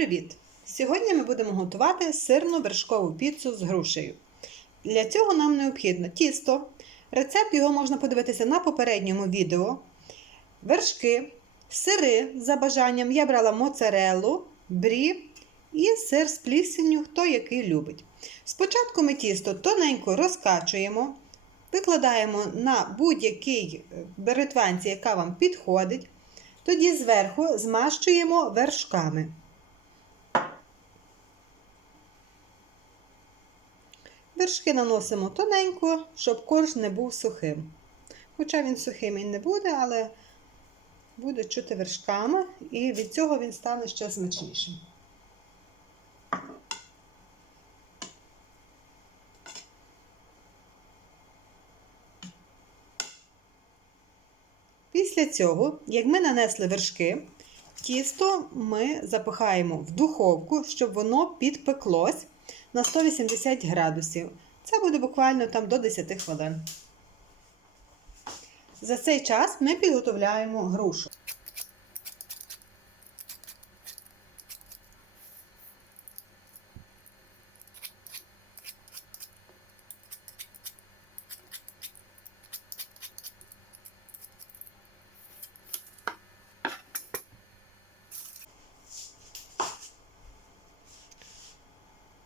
Привіт! Сьогодні ми будемо готувати сирну вершкову піцу з грушею. Для цього нам необхідно тісто. Рецепт його можна подивитися на попередньому відео. Вершки, сири за бажанням. Я брала моцареллу, брі і сир з плісенню, хто який любить. Спочатку ми тісто тоненько розкачуємо, викладаємо на будь-якій беретванці, яка вам підходить. Тоді зверху змащуємо вершками. Вершки наносимо тоненько, щоб корж не був сухим. Хоча він сухим і не буде, але буде чути вершками, і від цього він стане ще смачнішим. Після цього, як ми нанесли вершки, тісто ми запихаємо в духовку, щоб воно підпеклось на 180 градусів. Це буде буквально там до 10 хвилин. За цей час ми підготовляємо грушу.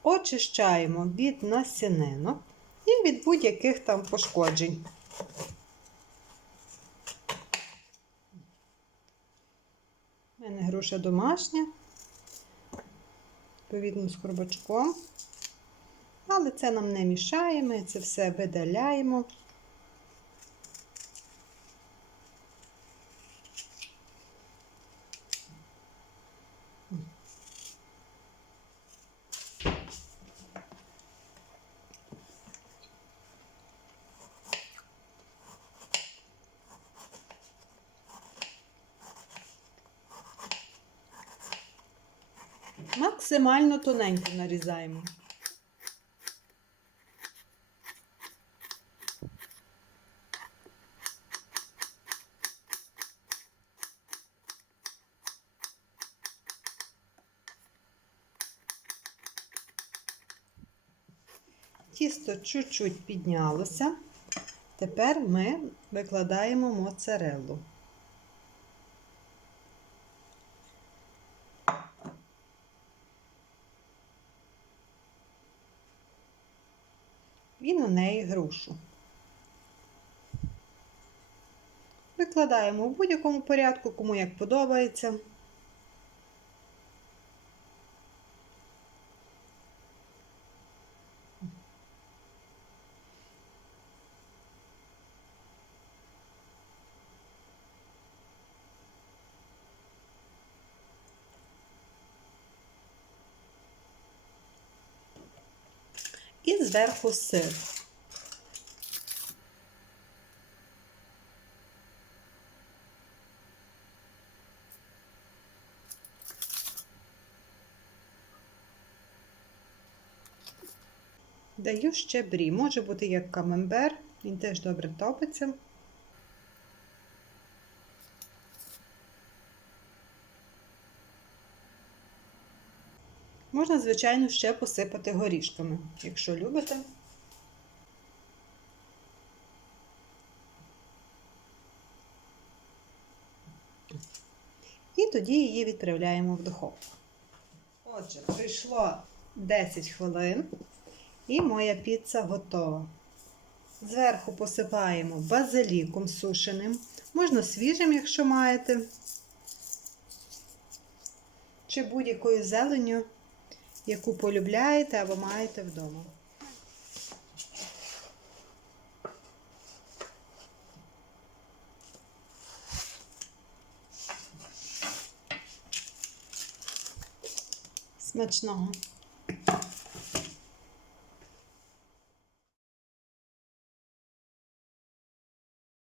Очищаємо від насінинок і від будь-яких там пошкоджень. У мене груша домашня, відповідно з корбачком. Але це нам не мішає, ми це все видаляємо. Максимально тоненько нарізаємо. Тісто чуть-чуть піднялося. Тепер ми викладаємо моцареллу. І на неї грушу. Викладаємо в будь-якому порядку, кому як подобається. І зверху сир. Даю ще брі. Може бути як камембер, він теж добре топиться. Можна, звичайно, ще посипати горішками, якщо любите. І тоді її відправляємо в духовку. Отже, прийшло 10 хвилин, і моя піца готова. Зверху посипаємо базиліком сушеним, можна свіжим, якщо маєте, чи будь-якою зеленню, яку полюбляєте або маєте вдома. Смачного!